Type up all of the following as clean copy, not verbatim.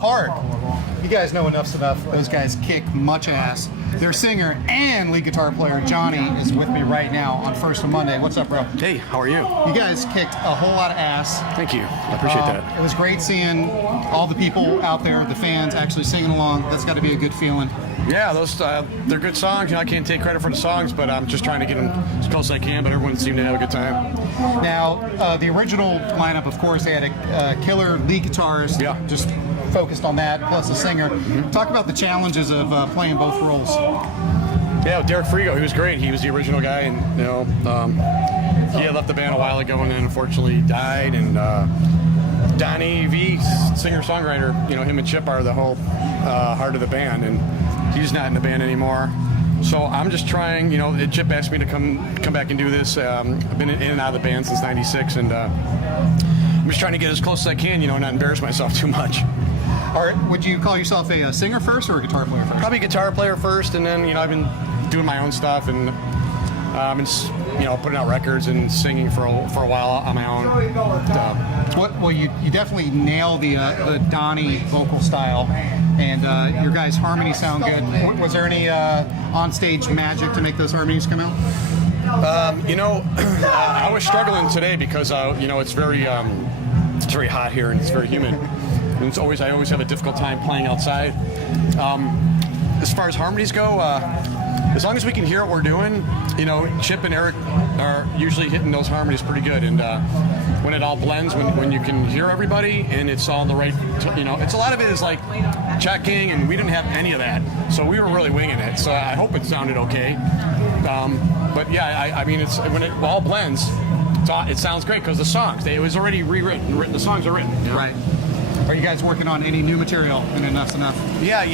Hard. You guys know Enuff Z'Nuff. Those guys kick much ass. Their singer and lead guitar player, Johnny, is with me right now on First and Monday. What's up, bro? Hey, how are you? You guys kicked a whole lot of ass. Thank you. I appreciate that. It was great seeing all the people out there, the fans, actually singing along. That's got to be a good feeling. Yeah, those they're good songs. You know, I can't take credit for the songs, but I'm just trying to get them as close as I can, but everyone seemed to have a good time. Now, the original lineup, of course, they had a killer lead guitarist. Yeah. Just focused on that, plus a singer. Talk about the challenges of playing both roles. Yeah, Derek Frigo, he was great. He was the original guy, and he had left the band a while ago, and then unfortunately died. And Donnie V, singer-songwriter, him and Chip are the whole heart of the band, and he's not in the band anymore. So I'm just trying. Chip asked me to come back and do this. I've been in and out of the band since '96, and I'm just trying to get as close as I can, not embarrass myself too much. Would you call yourself a singer first or a guitar player first? Probably guitar player first, and then I've been doing my own stuff and putting out records and singing for a while on my own. Well, you definitely nail the Donnie vocal style, and your guys' harmonies sound good. Was there any on-stage magic to make those harmonies come out? I was struggling today because it's very hot here and it's very humid. And I always have a difficult time playing outside. As far as harmonies go, as long as we can hear what we're doing, Chip and Eric are usually hitting those harmonies pretty good. And when it all blends, when you can hear everybody and it's all the right, it's a lot of it is like checking, and we didn't have any of that. So we were really winging it. So I hope it sounded okay. But yeah, it's when it all blends, it sounds great because the songs, it was already rewritten. The songs are written. Right. Are you guys working on any new material in Enuff Z'Nuff? Yeah,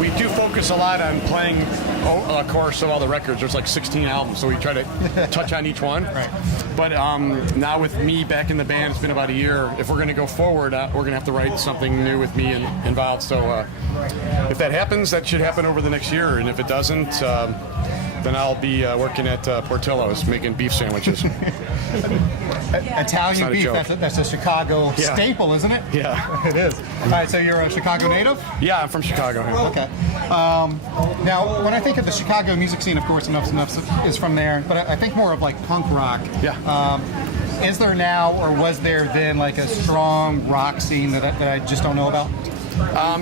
we do focus a lot on playing a course of all the records. There's like 16 albums, so we try to touch on each one. Right. But now with me back in the band, it's been about a year. If we're going to go forward, we're going to have to write something new with me involved. So if that happens, that should happen over the next year. And if it doesn't, then I'll be working at Portillo's making beef sandwiches. Italian beef, that's a Chicago staple, isn't it? Yeah. It is. All right, so you're a Chicago native? Yeah, I'm from Chicago. Okay. Now, when I think of the Chicago music scene, of course, Enuff Z'Nuff is from there, but I think more of like punk rock. Yeah. Is there now, or was there then, like a strong rock scene that I just don't know about?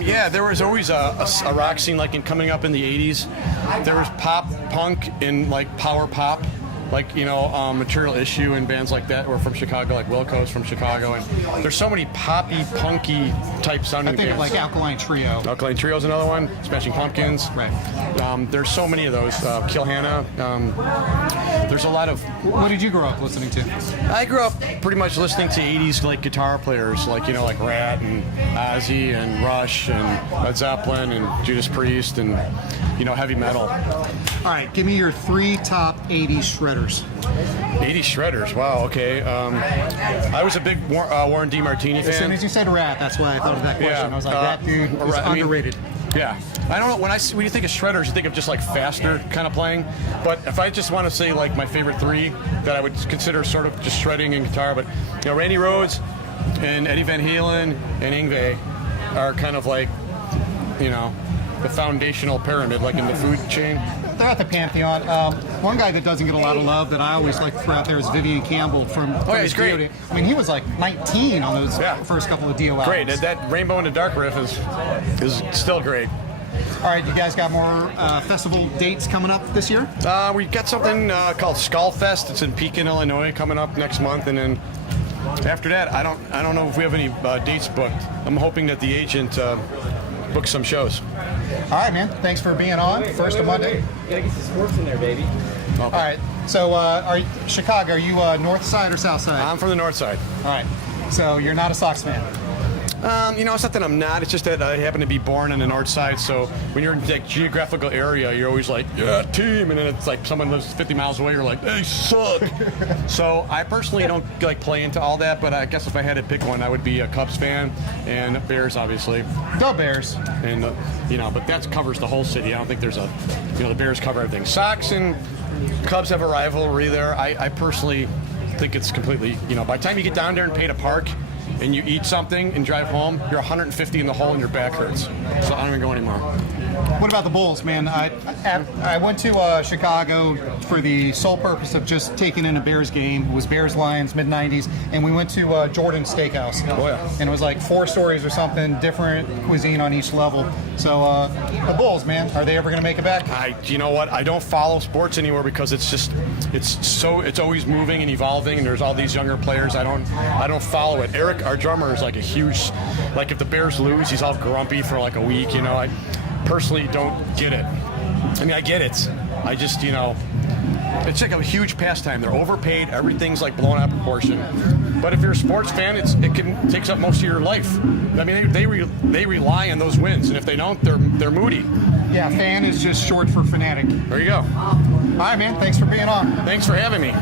Yeah, there was always a rock scene, like coming up in the 80s. There was pop punk and like power pop, like Material Issue and bands like that were from Chicago, like Wilco's from Chicago, and there's so many poppy, punky type sounding bands. I think of like Alkaline Trio. Alkaline Trio's another one. Smashing Pumpkins. Right. There's so many of those. Kill Hannah. There's a lot of. What did you grow up listening to? I grew up pretty much listening to 80s like guitar players, like like Rat and Ozzy and Rush and Led Zeppelin and Judas Priest and heavy metal. All right, give me your 3 top 80s shredders. 80s shredders. Wow. Okay. I was a big Warren DeMartini fan. As soon as you said Rat, that's why I thought of that question. Yeah. I was like, that dude is underrated. Yeah. I don't know, when you think of shredders, you think of just like faster kind of playing. But if I just want to say like my favorite 3 that I would consider sort of just shredding and guitar, but Randy Rhoads and Eddie Van Halen and Yngwie are kind of like, the foundational pyramid, like in the food chain. They're at the Pantheon. One guy that doesn't get a lot of love that I always like to throw out there is Vivian Campbell from he's great. I mean, he was like 19 on those first couple of Dio albums. Great. That Rainbow in the Dark riff is still great. All right, you guys got more festival dates coming up this year? We got something called Skull Fest. It's in Pekin, Illinois, coming up next month, and then after that, I don't know if we have any dates booked. I'm hoping that the agent books some shows. All right, man. Thanks for being on First and Monday. Gotta get some sports in there, baby. Okay. All right. So, Chicago, are you north side or south side? I'm from the north side. All right. So you're not a Sox fan? It's not that I'm not. It's just that I happen to be born on the north side. So when you're in like geographical area, you're always like, yeah, team, and then it's like someone lives 50 miles away. You're like, they suck. So I personally don't like play into all that. But I guess if I had to pick one, I would be a Cubs fan and Bears, obviously. Go Bears. And but that covers the whole city. I don't think there's the Bears cover everything. Sox and Cubs have a rivalry there. I personally think it's completely, by the time you get down there and pay to park, and you eat something and drive home, you're 150 in the hole and your back hurts. So I don't even go anymore. What about the Bulls, man? I went to Chicago for the sole purpose of just taking in a Bears game. It was Bears-Lions, mid-'90s, and we went to Jordan's Steakhouse. Oh, yeah. And it was like 4 stories or something, different cuisine on each level. So the Bulls, man, are they ever going to make it back? You know what? I don't follow sports anymore because it's always moving and evolving, and there's all these younger players. I don't follow it. Eric, our drummer, is like a huge, like if the Bears lose, he's all grumpy for like a week. You know, I personally don't get it. I mean, I get it. I just, you know, it's like a huge pastime. They're overpaid. Everything's like blown out of proportion. But if you're a sports fan, it takes up most of your life. I mean, they rely on those wins, and if they don't, they're moody. Yeah, fan is just short for fanatic. There you go. All right, man. Thanks for being on. Thanks for having me.